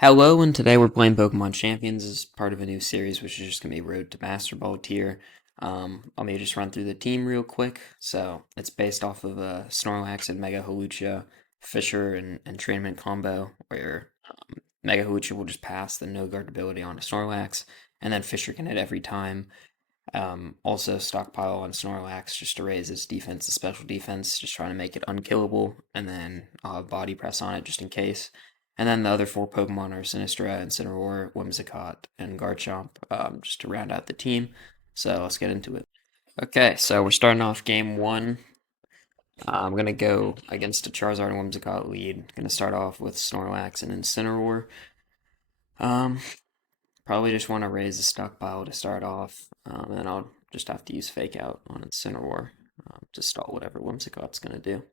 Hello, and today we're playing Pokemon Champions as part of a new series, which is just going to be Road to Masterball tier. I'll maybe just run through the team real quick. So it's based off of a Snorlax and Mega Hawlucha, Fisher, and Trainment combo, where Mega Hawlucha will just pass the no guard ability on a Snorlax, and then Fisher can hit every time. Also, stockpile on Snorlax just to raise its defense, the special defense, just trying to make it unkillable, and then I'll have Body Press on it just in case. And then the other four Pokemon are Sinistra, Incineroar, Whimsicott, and Garchomp, just to round out the team. So let's get into it. Okay, so we're starting off game one. I'm gonna go against a Charizard and Whimsicott lead. Gonna start off with Snorlax and Incineroar. Um, Probably just want to raise the stockpile to start off, and then I'll just have to use Fake Out on Incineroar to stall whatever Whimsicott's going to do.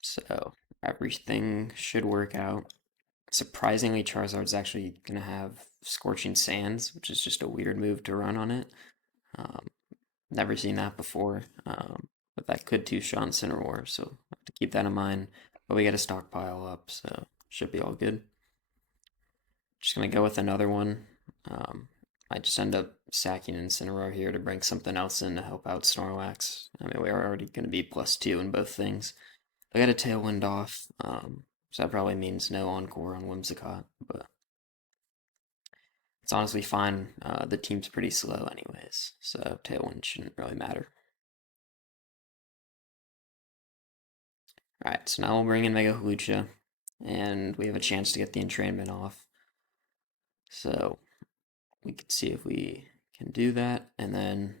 So everything should work out. Surprisingly, Charizard's actually going to have Scorching Sands, which is just a weird move to run on it. Um, Never seen that before, but that could two-shot Incineroar, so I have to keep that in mind. But we get a stockpile up, so should be all good. Just gonna go with another one. I just end up sacking Incineroar here to bring something else in to help out Snorlax. I mean, we're already gonna be +2 in both things. I got a Tailwind off, so that probably means no Encore on Whimsicott, but it's honestly fine. The team's pretty slow anyways, so Tailwind shouldn't really matter. Alright, so now we'll bring in Mega Hawlucha, and we have a chance to get the entrainment off. So we can see if we can do that, and then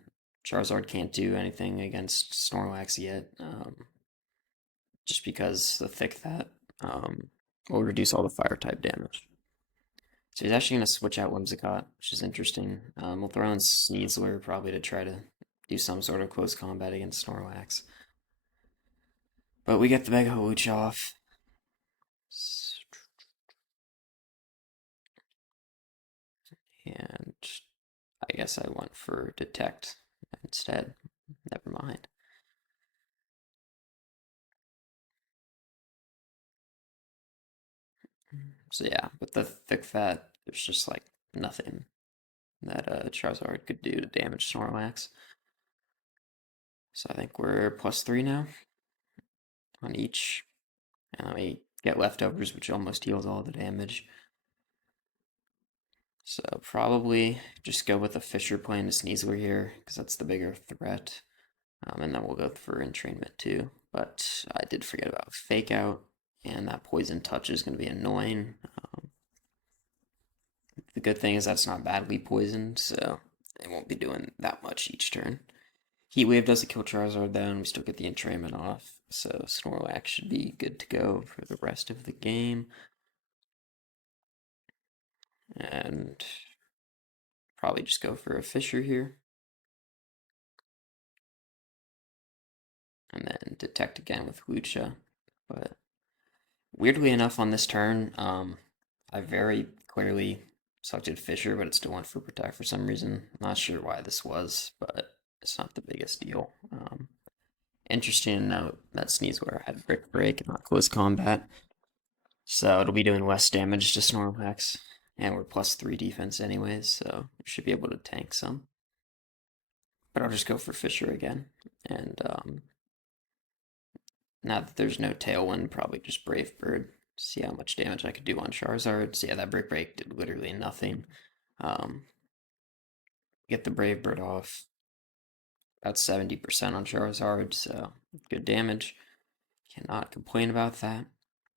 Charizard can't do anything against Snorlax yet, just because the Thick Fat will reduce all the fire type damage. So he's actually going to switch out Whimsicott, which is interesting. We'll throw in Sneasler probably to try to do some sort of close combat against Snorlax. But we get the Mega Hawlucha off. And I guess I went for Detect instead. Never mind. So yeah, with the Thick Fat, there's just like nothing that Charizard could do to damage Snorlax. So I think we're +3 now on each. And we get leftovers, which almost heals all the damage. So probably just go with a Fisher Plane to Sneasler here, because that's the bigger threat. And then we'll go for Entrainment too. But I did forget about Fake Out, and that Poison Touch is going to be annoying. The good thing is that's not badly poisoned, so it won't be doing that much each turn. Heat Wave doesn't kill Charizard though, and we still get the entrainment off, so Snorlax should be good to go for the rest of the game. And probably just go for a Fisher here. And then Detect again with Lucha. But weirdly enough on this turn, I very clearly selected Fisher, but it still went for Protect for some reason. Not sure why this was, but it's not the biggest deal. Interesting to note that Sneasler had Brick Break, not Close Combat. So it'll be doing less damage to Snorlax. And we're +3 defense anyways, so we should be able to tank some. But I'll just go for Fisher again. And now that there's no Tailwind, probably just Brave Bird. See how much damage I could do on Charizard. So yeah, that Brick Break did literally nothing. Um, get the Brave Bird off. About 70% on Charizard, so good damage. Cannot complain about that.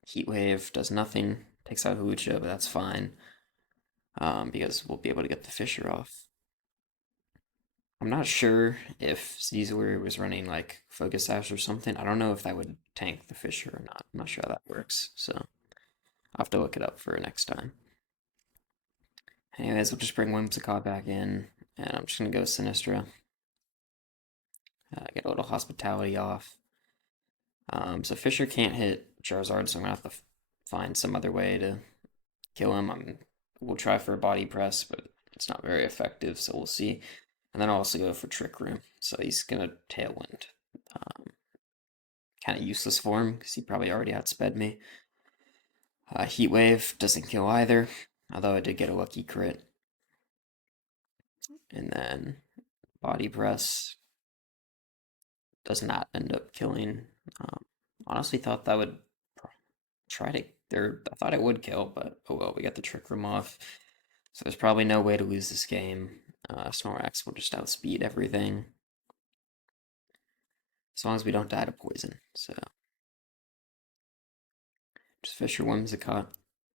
Heat Wave does nothing. Takes out Hawlucha, but that's fine. Because we'll be able to get the Fisher off. I'm not sure if Caesar was running like Focus Sash or something. I don't know if that would tank the Fisher or not. I'm not sure how that works, so I'll have to look it up for next time. Anyways, we'll just bring Whimsicott back in, and I'm just gonna go Sinistra. Get a little Hospitality off. So Fisher can't hit Charizard, so I'm gonna have to find some other way to kill him. We'll try for a Body Press, but it's not very effective, so we'll see. And then I'll also go for Trick Room. So he's gonna Tailwind. Um, kind of useless for him because he probably already outsped me. Heat Wave doesn't kill either, although I did get a lucky crit. And then Body Press does not end up killing. Um, Honestly, thought that would try to. There, I thought it would kill, but oh well, we got the Trick Room off. So there's probably no way to lose this game. Snorlax will just outspeed everything. As long as we don't die to poison. So just Fisher Whimsicott.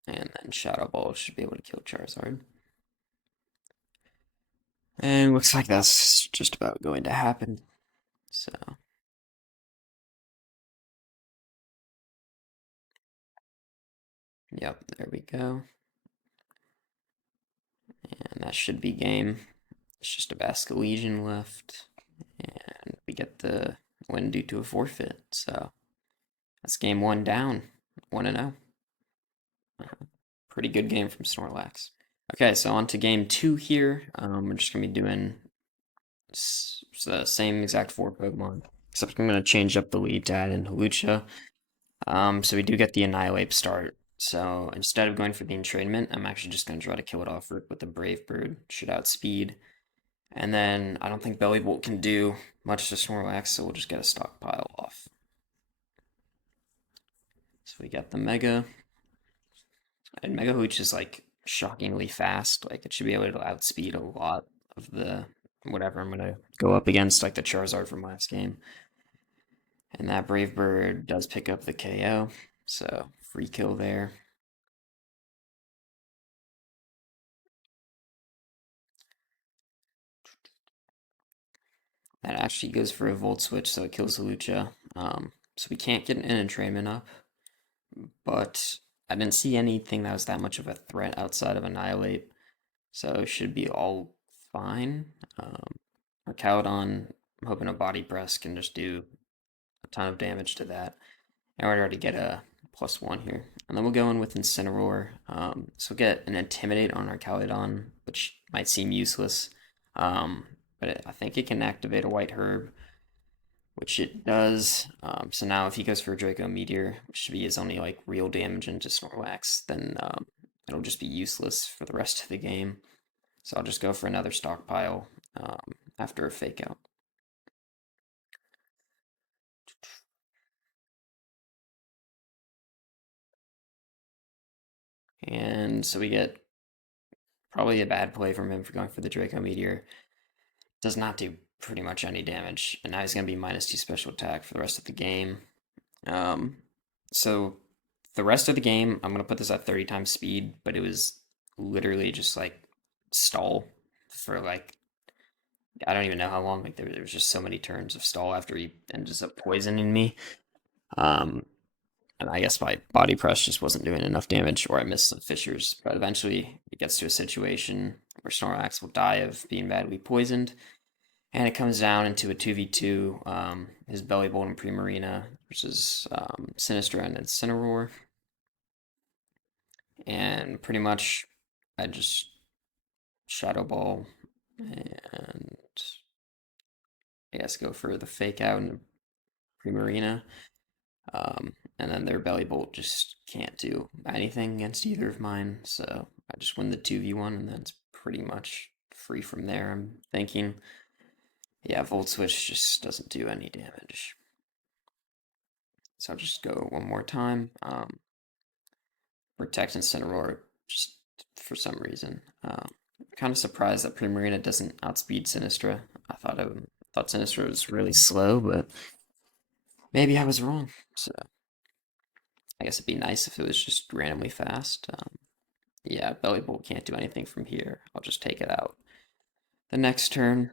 And then Shadow Ball should be able to kill Charizard. And looks like that's just about going to happen. So, yep, there we go. And that should be game. It's just a Basculegion left. And we get the win due to a forfeit. So, that's game one down. 1-0. Pretty good game from Snorlax. Okay, so on to game two here. We're just going to be doing the same exact four Pokemon, except I'm going to change up the lead to add in Hawlucha. So we do get the Annihilate start. So instead of going for the entrainment, I'm actually just going to try to kill it off with the Brave Bird. Should outspeed. And then I don't think Belly Bolt can do much to Snorlax, so we'll just get a stockpile off. So we got the Mega. And Mega Hooch is like shockingly fast. Like it should be able to outspeed a lot of the whatever I'm gonna go up against, like the Charizard from last game. And that Brave Bird does pick up the KO, so free kill there. That actually goes for a Volt Switch, so it kills the Lucha. So we can't get an entrainment up, but I didn't see anything that was that much of a threat outside of Annihilate, so it should be all fine. Our Cowdon, I'm hoping a Body Press can just do a ton of damage to that. And we're already get a +1 here. And then we'll go in with Incineroar. So we'll get an Intimidate on our Caledon, which might seem useless. But I think it can activate a White Herb, which it does. So now if he goes for a Draco Meteor, which should be his only like real damage into Snorlax, then it'll just be useless for the rest of the game. So I'll just go for another stockpile after a Fake Out. And so we get probably a bad play from him for going for the Draco Meteor. Does not do pretty much any damage, and now he's going to be -2 special attack for the rest of the game. Um, so the rest of the game, I'm going to put this at 30 times speed, but it was literally just like stall for like, I don't even know how long. Like there was just so many turns of stall after he ends up poisoning me. Um, and I guess my body press just wasn't doing enough damage, or I missed some fissures. But eventually, it gets to a situation where Snorlax will die of being badly poisoned, and it comes down into a 2v2. His Belly Bolt and Primarina versus Sinistra and Incineroar. And pretty much, I just Shadow Ball and I guess go for the Fake Out and Primarina. And then their Belly Bolt just can't do anything against either of mine, so I just win the 2v1, and then it's pretty much free from there, I'm thinking. Yeah, Volt Switch just doesn't do any damage. So I'll just go one more time. Protect Incineroar, just for some reason. Kind of surprised that Primarina doesn't outspeed Sinistra. I thought Sinistra was really slow, but maybe I was wrong. So I guess it'd be nice if it was just randomly fast. Yeah, Belly Bolt can't do anything from here. I'll just take it out the next turn.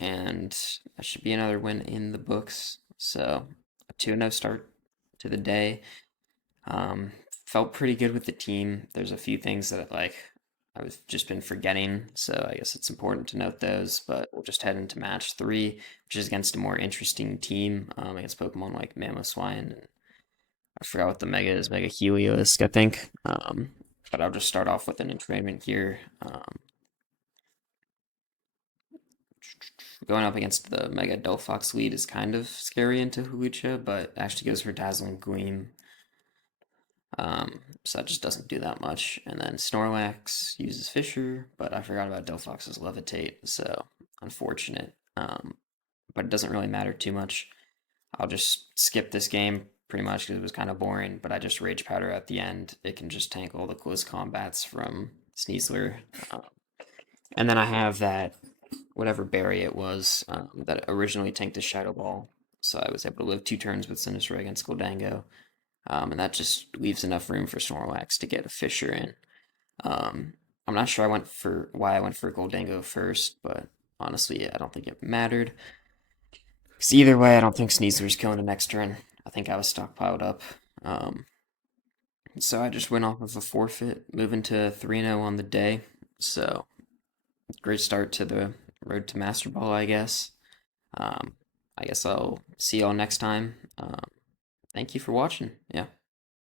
And that should be another win in the books. So a 2-0 start to the day. Felt pretty good with the team. There's a few things that like I've just been forgetting, so I guess it's important to note those. But we'll just head into match 3, which is against a more interesting team, against Pokemon like Mamoswine. And I forgot what the Mega is, Mega Heliolisk, I think. But I'll just start off with an entrainment here. Going up against the Mega Delphox lead is kind of scary into Hawlucha, but actually goes for Dazzling Gleam. So that just doesn't do that much. And then Snorlax uses Fissure, but I forgot about Delphox's Levitate, so unfortunate. But it doesn't really matter too much. I'll just skip this game pretty much because it was kind of boring, but I just Rage Powder at the end. It can just tank all the close combats from Sneasler. Um, and then I have that, whatever berry it was, that originally tanked the Shadow Ball. So I was able to live 2 turns with Sinistcha against Goldango. And that just leaves enough room for Snorlax to get a Fissure in. I'm not sure why I went for Goldango first, but honestly, I don't think it mattered. Because either way, I don't think Sneasler's killing the next turn. I think I was stockpiled up. Um, so I just went off of a forfeit, moving to 3-0 on the day. So, great start to the road to Master Ball, I guess. Um, I guess I'll see y'all next time. Thank you for watching. Yeah.